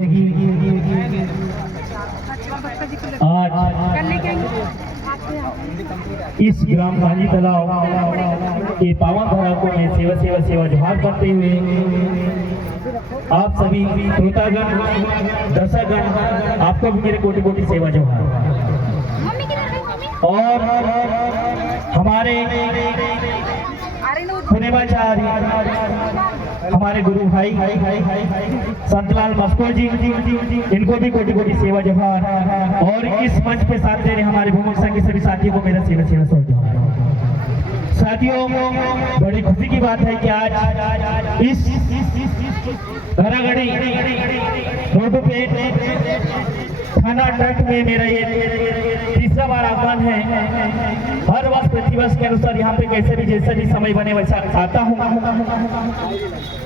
जैसे कि आज इस ग्राम भाली तालाब के पावन धारा को मैं सेवा जोहार करते हुए आप सभी श्रोतागण दर्शकगण आपको भी मेरे कोटि कोटि सेवा जोहार। और हमारे पुनेवाचार्य हमारे गुरु भाई संतलाल मस्कोर जी, इनको भी कोटि कोटि सेवा जोहार। और इस मंच पे साथ दे रहे हमारे भूमि संघ के सभी साथियों को मेरा सेवा जोहार। साथियों, बड़ी खुशी की बात है कि आज इस घरागढ़ी रोड पे थाना ट्रक में मेरा ये तीसरा बार आगमन है। हर वर्ष प्रतिवर्ष के अनुसार यहाँ पे कैसे भी जैसा भी समय बने वैसा आता हूँ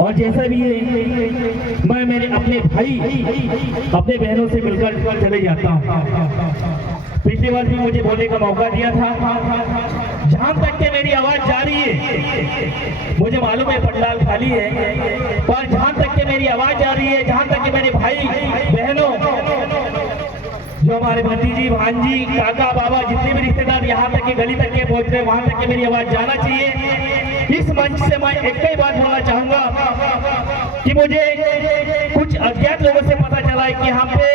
और जैसा भी मैं मेरे अपने भाई अपने बहनों से मिलकर चले जाता हूँ। पिछले वर्ष भी मुझे बोलने का मौका दिया था। जहाँ तक के मेरी आवाज जा रही है, मुझे मालूम है पंडाल खाली है, पर जहाँ तक के मेरी आवाज जा रही है, जहाँ तक के मेरे भाई बहनों जो हमारे भतीजी भांजी काका बाबा जितने भी रिश्तेदार यहाँ तक के गली तक के पहुँच रहे हैं, वहां तक के मेरी आवाज जाना चाहिए। इस मंच से मैं एक ही बात बोलना चाहूंगा कि मुझे कुछ अज्ञात लोगों से पता चला है कि यहाँ पे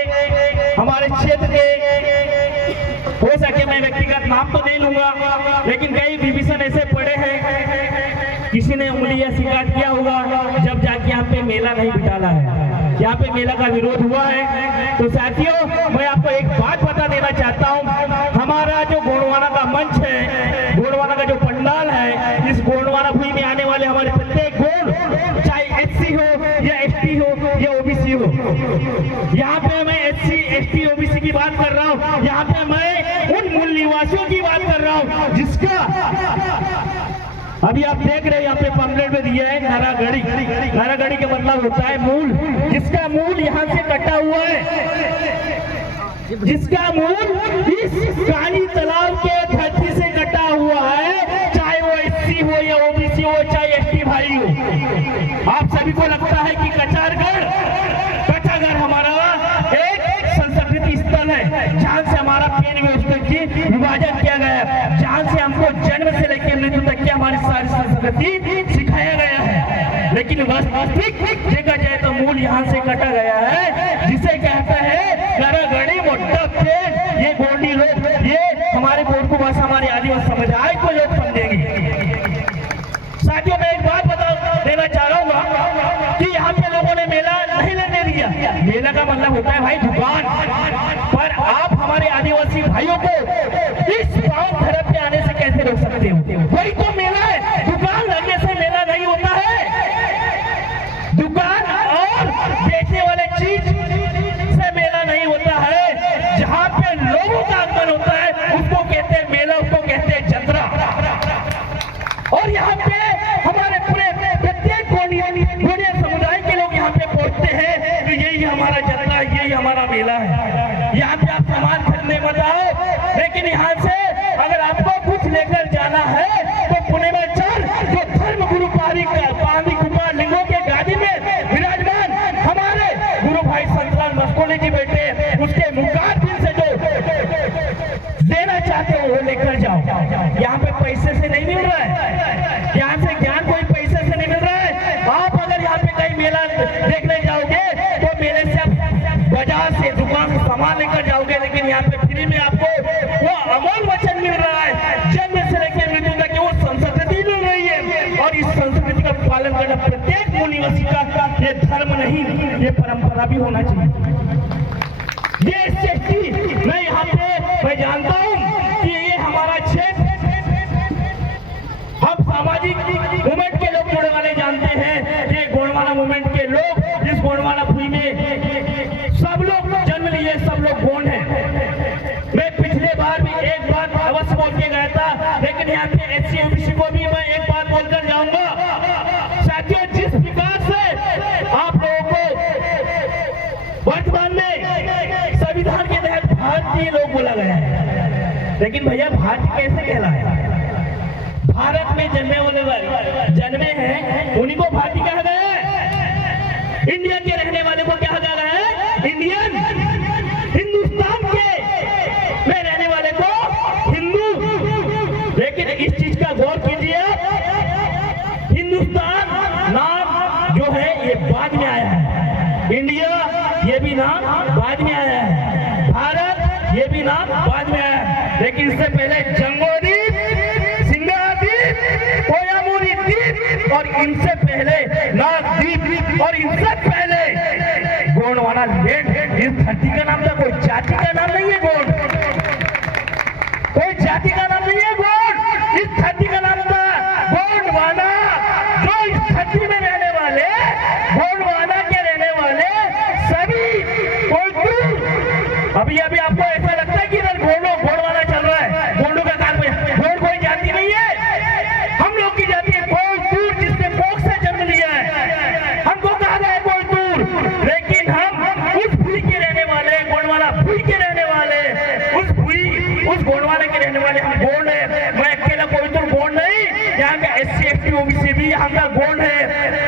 हमारे क्षेत्र के, हो सके मैं व्यक्तिगत नाम तो नहीं लूंगा, लेकिन कई विभीषण ऐसे पड़े हैं, किसी ने उंगली या शिकायत किया होगा जब जाके यहाँ पे मेला नहीं बिठाला है, यहाँ पे मेला का विरोध हुआ है। तो साथियों, मैं आपको एक बात बता देना चाहता हूँ, हमारा जो गोंडवाना का मंच है, गोंडवाना का जो पंडाल है, इस गोंडवाना भूमि में आने वाले हमारे प्रत्येक गोंड, चाहे एससी हो या एसटी हो या ओबीसी हो, यहाँ पे मैं एससी एसटी ओबीसी की बात कर रहा हूँ, यहाँ पे मैं उन मूल निवासियों की बात कर रहा हूँ जिसका अभी आप देख रहे हैं यहाँ पे पंपलेट में दिया है नारागढ़ी। नारागढ़ी का मतलब होता है मूल, जिसका मूल यहाँ से कटा हुआ है, जिसका मूल इस काली तालाब के धरती से कटा हुआ है, चाहे वो एससी हो या ओबीसी हो, चाहे एसटी भाई हो। आप सभी को लगता है कि कचारगढ़ हमारा एक संस्कृति स्थल है, जहाँ से हमारा पेन व्यवस्था की विभाजन किया गया है, जहाँ से हमको जन्म से लेकर मृत्यु तक की हमारी सारी संस्कृति सिखाया गया है। लेकिन वास्तविक देखा जाए तो मूल यहाँ से कटा गया है, जिसे कहते हैं नारागढ़ी मोटा पेड़। ये गोंडी लोग, ये हमारे गोंडू भाषा हमारे आदिवासी समुदाय को लोग समझेंगे। साथियों, मैं एक बात बता देना चाह रहा हूँ कि यहाँ पे लोगों ने मेला नहीं लगने दिया। मेला का मतलब होता है भाई दुकान, पर आप हमारे आदिवासी भाइयों को इस पावन धरती पे आने से कैसे रोक सकते हो? वही तो मेला है, दुकान लगने से मेला नहीं होता है। दुकान और बेचने वाले चीज से मेला नहीं होता है। जहाँ पे लोगों का आगमन होता है उसको कहते हैं मेला, उसको कहते हैं जतरा। और यहाँ पे हमारे पूरे प्रत्येक गोंडिया समुदाय के लोग यहाँ पे पहुंचते हैं, तो यही हमारा जतरा, यही हमारा मेला है। यहाँ पे आप सामान खरीदने मत आओ, लेकिन यहाँ से अगर आपको कुछ लेकर जाना है तो पुनेवाचार्य जो धर्म गुरु पारी कुमार लिंगों के गादी में विराजमान हमारे गुरु भाई संतलाल मस्कोली जी बैठे, उसके मुखारबिन से जो देना चाहते हो वो लेकर जाओ। यहाँ पे पैसे से नहीं मिल रहा है, यहाँ से ज्ञान कोई पैसे से नहीं मिल रहा है। आप अगर यहाँ पे कहीं मेला देखने जाओगे तो मेले से आप बाजार से दुकान से सामान लेकर जाओगे, लेकिन यहाँ पे फ्री में आपको वो अमोल वचन मिल रहा है, जन्म से लेकर मृत्यु तक की वो संस्कृति मिल रही है। और इस संस्कृति का पालन करना प्रत्येक मूल निवासी का ये धर्म नहीं, ये परंपरा भी होना चाहिए। ये शक्ति मैं यहाँ पे मैं जानता हूँ कि ये हमारा क्षेत्र, हम सामाजिक मूवमेंट के लोग जुड़े वाले जानते हैं, ये गोंडवाना मूवमेंट के लोग, इस गोंडवाना भूमि में सब लोग जन्म लिए, सब लोग गोंड हैं। मैं पिछले बार भी एक बात अवश्य बोल के गया था, लेकिन यहाँ पे एससी ओबीसी को भी मैं एक बात बोलकर जाऊंगा। साथियों, जिस प्रकार से आप लोगों को वर्तमान में संविधान के तहत भारतीय लोग बोला गया है, लेकिन भैया भारतीय कैसे कहलाए? भारत में जन्मे जन्मे हैं उन्हीं को भारतीय कहा गया है। इंडिया के रहने वाले को क्या कहा गया है? इंडियन हिंदुस्तान के में रहने वाले को हिंदू, लेकिन इस चीज का गौर कीजिए, हिंदुस्तान नाम जो है ये बाद में आया है, इंडिया ये भी नाम बाद में आया है, भारत ये भी नाम बाद में आया है, लेकिन इससे पहले जंगोद्वीप, सिंगाद्वीप, कोयामुरी द्वीप और इनसे पहले लाक्षद्वीप और इनसे पहले गोंडवाना लैंड। इस धरती का नाम था, कोई जाति का नाम नहीं है गोंड, कोई जाति का नाम नहीं है गोंड, इस धरती का नाम था गोंडवाना। जो इस धरती में रहने वाले, गोंडवाना के रहने वाले सभी कोई, अभी अभी आपको ऐसा लगता है कि इधर गोंडवाना चल रहा है, गोंडों का काम है, गोंड कोई जाति नहीं है, हम लोग की जाति है कोयतूर, जिसने कोख से जन्म लिया है, हमको कहा गया है कोयतूर, लेकिन हम उस भूमि के रहने वाले, गोंडवाना भूमि के रहने वाले, उस भूमि, उस गोंडवाना के रहने वाले हम गोंड है। मैं अकेला कोयतूर गोंड नहीं, यहाँ का SC ST OBC भी यहाँ का गोंड है।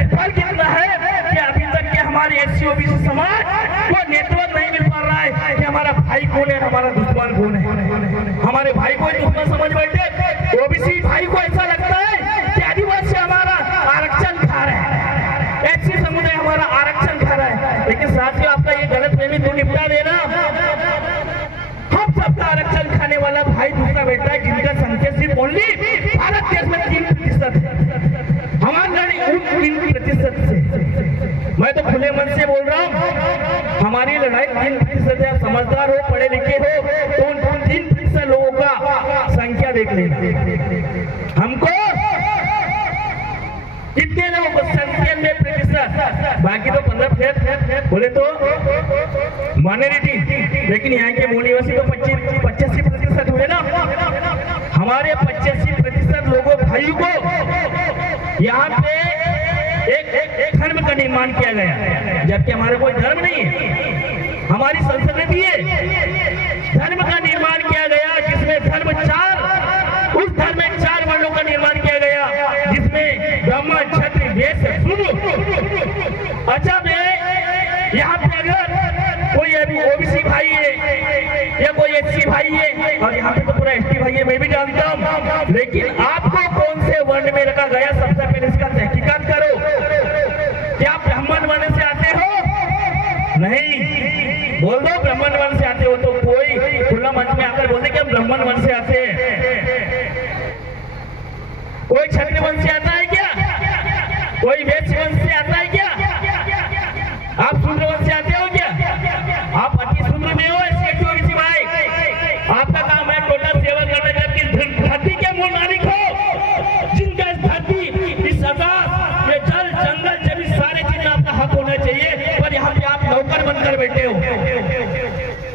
फर्क इतना है कि अभी तक के हमारे SC OBC समाज को नेटवर्क नहीं मिल पा रहा है कि हमारा भाई कौन है, हमारा दुश्मन कौन है। हमारे भाई को दुश्मन समझ बैठे, OBC भाई को ऐसा लगता है कि आदिवासी हमारा आरक्षण खा रहा है, SC समुदाय हमारा आरक्षण खा रहा है, लेकिन साथियों आपका ये गलत फहमी तो निपटा देना, हम सबका आरक्षण खाने वाला भाई दूसरा बेटा है, जिनका संख्या सिर्फ ओनली भारत देश में 3% है, हमारी लड़ाई 3% से, मैं तो खुले मन से बोल रहा हूँ, हमारी लड़ाई 3% है। आप समझदार हो, पढ़े लिखे हो, तो उन 3% लोगों का संख्या देख लेना, हमको कितने लोग 97%, बाकी तो 15% बोले तो माइनॉरिटी, लेकिन यहाँ के मूल निवासी तो 85% हुए ना। हमारे 85% लोगों भाई को यहाँ पे एक धर्म का निर्माण किया गया, जबकि हमारा कोई धर्म नहीं है, हमारी संस्कृति है, धर्म का निर्माण किया गया, जिसमें धर्म 4, उस धर्म में 4 वर्णों का निर्माण किया गया, जिसमें ब्राह्मण, क्षत्रिय, वैश्य, शूद्र। अच्छा, मैं यहाँ पे अगर कोई अभी OBC भाई है या कोई SC भाई है, और यहाँ पे तो पूरा ST भाई है, मैं भी जानता हूँ, लेकिन आपको कौन से वर्ण में रखा गया, सबसे पहले इसका तहकीकात करो। क्या आप ब्राह्मण वर्ण से आते हो? नहीं, बोल दो ब्राह्मण वर्ण से आते हो, तो कोई खुला मंच में आकर बोलते कि हम ब्राह्मण वर्ण से आते हैं। कोई क्षत्रिय वंश से आता है क्या? कोई वैश्य वंश से आता है क्या? आप शूद्र वंश से आते हो क्या? आप अति शूद्र में हो, SC भाई, आपका काम है टोटल सेवा करना, जबकि धरती के मूल मालिक हो, जिनका इस धरती, इस आकाश, ये जल जंगल, जब इस सारे चीज में आपका हक होना चाहिए, पर यहाँ पे आप नौकर बनकर बैठे हो।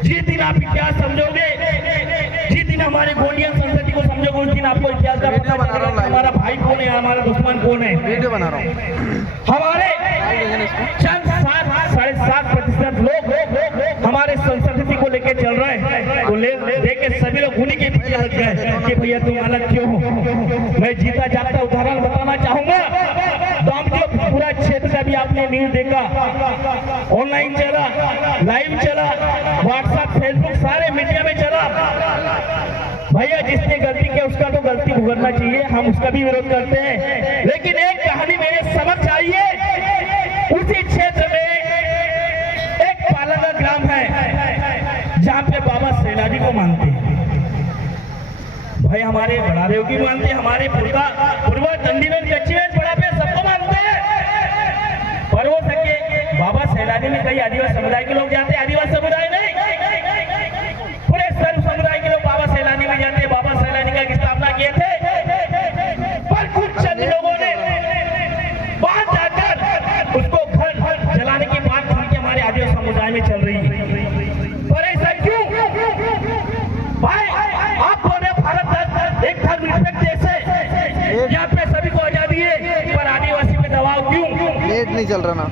जिस दिन आप इतिहास समझोगे, जिस दिन हमारे गोंडियन संस्कृति को समझोगे, उस दिन आपको इतिहास का पता चलेगा हमारा भाई कौन है, हमारा दुश्मन कौन है। वीडियो बना रहा हूँ। हमारे चंद 7.5% लोग हमारे संस्कृति को लेके चल रहे हैं, तो देख के सभी लोग उन्हीं के पीछे लग गए कि भैया तुम अलग क्यों हो। मैं जीता जागता उदाहरण बताना चाहूंगा, दामोदर पूरा क्षेत्र का भी आपने न्यूज देखा, ऑनलाइन चला, लाइव चला, व्हाट्सएप, फेसबुक, सारे मीडिया में चला। भैया जिसने गलती की उसका तो गलती भुगतना चाहिए, हम उसका भी विरोध करते हैं, लेकिन एक कहानी मेरे समझ आइए। उसी क्षेत्र में एक पालगा ग्राम है जहाँ पे बाबा सैलानी को मानते हैं, भाई हमारे बड़ादेव की मानते हैं, हमारे पूर्वज दंडीवन, कच्चीवन, बड़ापे सबको मानते हैं, पर वो सके बाबा सैलानी में कई आदिवासी समुदाय के लोग जाते हैं, आदिवासी समुदाय नहीं, पूरे सर्व समुदाय के लोग बाबा सैलानी में जाते हैं, बाबा सैलानी का स्थापना किए थे, पर कुछ चंद लोगों ने बाहर जाकर उसको घर जलाने की बात सुन के हमारे आदिवासी समुदाय में चल रही है। पर ऐसा क्यों भाई? आप बोले भारत एक धर्मनिरपेक्ष देश है, यहाँ पे सभी को आजादी है, पर आदिवासी पे दबाव क्यों? नेट नहीं चल रहा ना।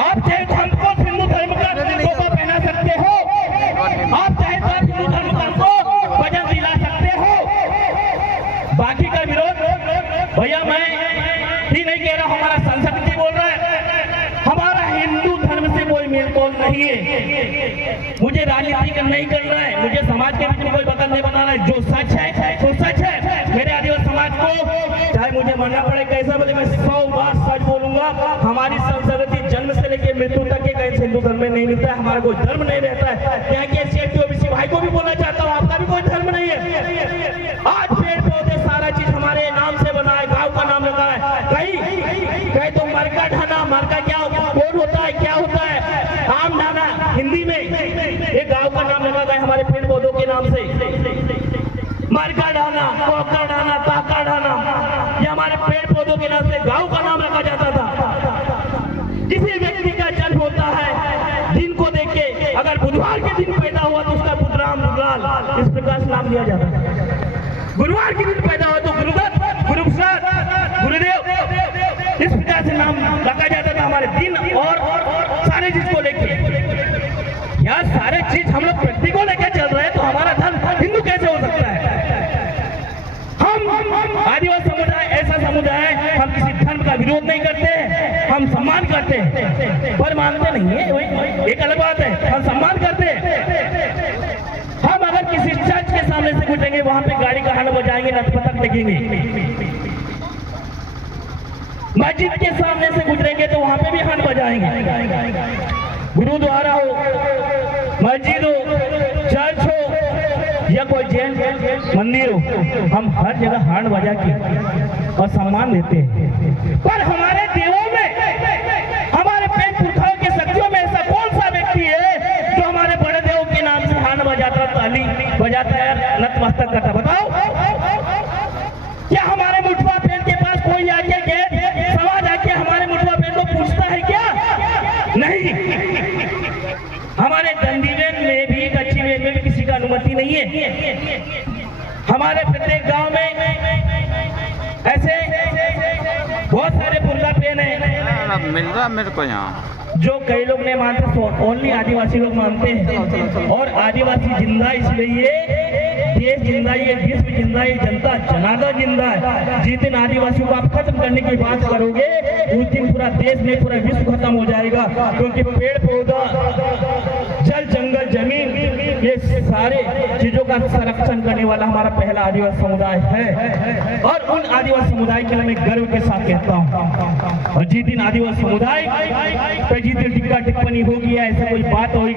आप चाहे तो हमको हिंदू धर्म का तोहफा पहना सकते हो, आप चाहे तो हिंदू धर्म का हमको भजन दिला सकते हो, बाकी का विरोध भैया मैं ही नहीं कह रहा, हमारा संस्कृति बोल रहा है, हमारा हिंदू धर्म से कोई मेल तोल नहीं है। मुझे राजनीति नहीं करना है, मुझे समाज के बीच में कोई बदल नहीं बनाना है। जो सच है तो सच है। मेरे आदिवासी समाज को चाहे मुझे मरना पड़े कैसा बोले, मैं 100 बार सच बोलूंगा। हमारी संस्कृति जन्म से लेकर मृत्यु तक के कहीं हिंदू धर्म में नहीं मिलता है, हमारा कोई धर्म नहीं रहता है। यहाँ के SC/ST भाई को भी बोलना चाहता हूँ, आपका भी कोई धर्म नहीं है। आज पेड़ पौधे सारा चीज हमारे नाम से बना है, गाँव का नाम लगा है। कहीं तो मरका ढाना, मरका क्या कौन होता है, क्या होता है, आम ढाना हिंदी में, ये गाँव का नाम लगा गया हमारे पेड़ पौधों के नाम से। मरका ढाना, कोका ढाना, ताका ढाना, ये हमारे पेड़ पौधों के नाम से गाँव का नाम रखा जाता था। किसी व्यक्ति का जन्म होता है दिन को देख के, अगर बुधवार के दिन पैदा हुआ तो उसका बुधराम, बुधलाल, इस प्रकार से नाम दिया जाता है। गुरुवार के दिन पैदा हुआ तो गुरुदत्त, गुरुप्रसाद, गुरुदेव, इस प्रकार से नाम रखा जाता था हमारे दिन और सारे चीज को लेके। यार सारे चीज हम लोग व्यक्ति को लेकर चल रहे हैं तो हमारा धर्म हिंदू कैसे हो सकता है? हम आदिवासी समुदाय ऐसा समुदाय है, हम किसी धर्म का विरोध नहीं करते, हम सम्मान करते हैं, पर मानते नहीं है, एक अलग बात है। हम सम्मान करते हैं। हम अगर किसी चर्च के सामने से गुजरेंगे वहां पे गाड़ी का हॉर्न बजाएंगे, नतपतक लगेंगे। मस्जिद के सामने से गुजरेंगे तो वहां पे भी हॉर्न बजाएंगे। गुरुद्वारा हो, मस्जिद हो, चर्च हो या कोई जैन मंदिर हो, हम हर जगह हॉर्न बजा के और सम्मान देते हैं। पर हमारे देवों में, हमारे पेड़ पुरखाओं के शक्तियों में ऐसा कौन सा व्यक्ति है जो हमारे बड़े देवों के नाम से हॉर्न बजाता, ताली बजाता है, नतमस्तक करता? बताओ, क्या हमारे मुठवा पेड़ के पास कोई आके समाज आके हमारे मुठवा पेड़ को पूछता है क्या? नहीं। हमारे दंडीवेन में भी, कच्ची वेन में भी किसी का अनुमति नहीं है। हमारे प्रत्येक गांव में ऐसे बहुत सारे पुरखा पेन है मिल रहा मेरे को यहाँ, जो कई लोग नहीं मानते, ओनली आदिवासी लोग मानते हैं। और आदिवासी जिंदा इसलिए, देश जिंदा है, विश्व जिंदा है, जनता जनार्दन जिंदा है। जिस दिन आदिवासियों को आप खत्म करने की बात करोगे उस दिन पूरा देश नहीं, पूरा विश्व खत्म हो जाएगा। क्योंकि पेड़ पौधा, जल जंगल, जमीन, ये सारे चीजों का संरक्षण करने वाला हमारा पहला आदिवासी समुदाय है। और उन आदिवासी समुदाय के लिए मैं गर्व के साथ कहता हूँ। और जिस दिन आदिवासी समुदाय पे जिस दिन टिक्का टिप्पणी होगी या ऐसा कोई बात होगी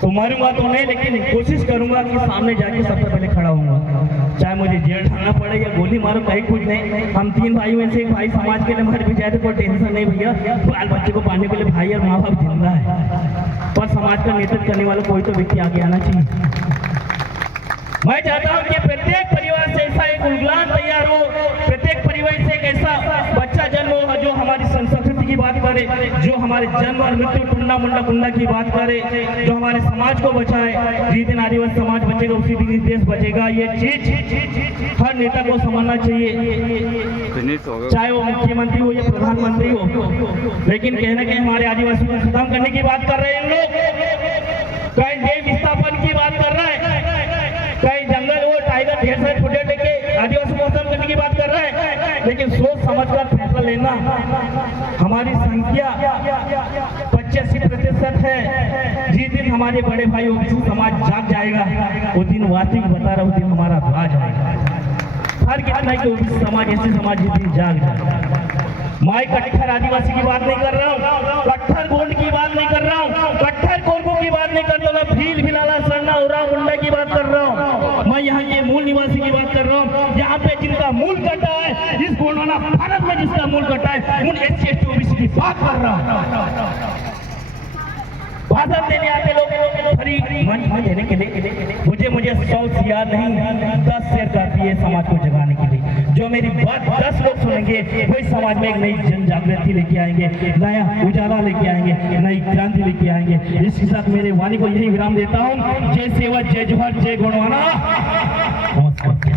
तो मरूंगा तो नहीं, लेकिन कोशिश करूंगा कि सामने जाके सबसे पहले खड़ा होऊंगा। चाहे मुझे जेल ढालना पड़े या गोली मारो, कहीं कुछ नहीं। हम 3 भाई में से एक भाई समाज के लिए मर भी जाए तो कोई टेंशन नहीं भैया, बाल बच्चे को पालने के लिए भाई और माँ बाप जिंदा है। पर समाज का नेतृत्व करने वाला कोई तो व्यक्ति आगे आना चाहिए। मैं चाहता हूँ कि प्रत्येक परिवार से ऐसा एक उलगलान तैयार हो, प्रत्येक परिवार से एक ऐसा बच्चा जन्म हो जो हमारी संस्कृति की बात करे, जो हमारे जन्म और मृत्यु, टुंडा मुंडा कुंडा की बात करे, जो हमारे समाज को बचाए। जिस दिन आदिवासी समाज बचेगा उसी दिन देश बचेगा। ये चीज हर नेता को समझना चाहिए, चाहे वो मुख्यमंत्री हो या प्रधानमंत्री हो। लेकिन कहीं ना कहीं हमारे आदिवासी को खत्म करने की बात कर रहे हैं लोग, कहीं देश विस्थापन की बात कर रहे हैं, कहीं जंगल वो टाइगर ढेर सारे फुटेज लेके आदिवासी को खत्म करने की बात कर रहे हैं। लेकिन सोच समझकर फैसला लेना। हमारी संख्या 85% है। जिस दिन हमारे बड़े भाई ओबीसी समाज जाग जाएगा उस दिन वास्तविक बता रहा हूँ, दिन हमारा राज आएगा। हर कितना कि ओबीसी समाज, ऐसे समाज जिस दिन जाग जाएगा। मैं कट्टर आदिवासी की बात नहीं कर रहा हूँ, कट्टर गोंड की बात नहीं कर रहा हूँ, कट्टर कोरको की बात नहीं कर रहा हूँ, मैं भील भिलाला सरना उरा मुंडा की बात कर रहा हूँ। मैं यहाँ के मूल निवासी की बात कर रहा हूँ, यहाँ पे जिनका मूल कटा है, इस गोंडवाना भारत में जिसका मूल कटा है, उन SC/ST OBC की बात कर रहा हूँ। भाषण देने आते लोग फ्री मंच में देने के लिए मुझे 100 CR नहीं 10 शेयर काफी है समाज को जगाने के लिए। जो मेरी बात 10 लोग सुनेंगे वही समाज में एक नई जन जागृति लेके आएंगे, नया उजाला लेके आएंगे, नई क्रांति लेके आएंगे। इसके साथ मेरे वाणी को यही विराम देता हूँ। जय सेवा, जय जोहर, जय गोंडवाना। नमस्कार।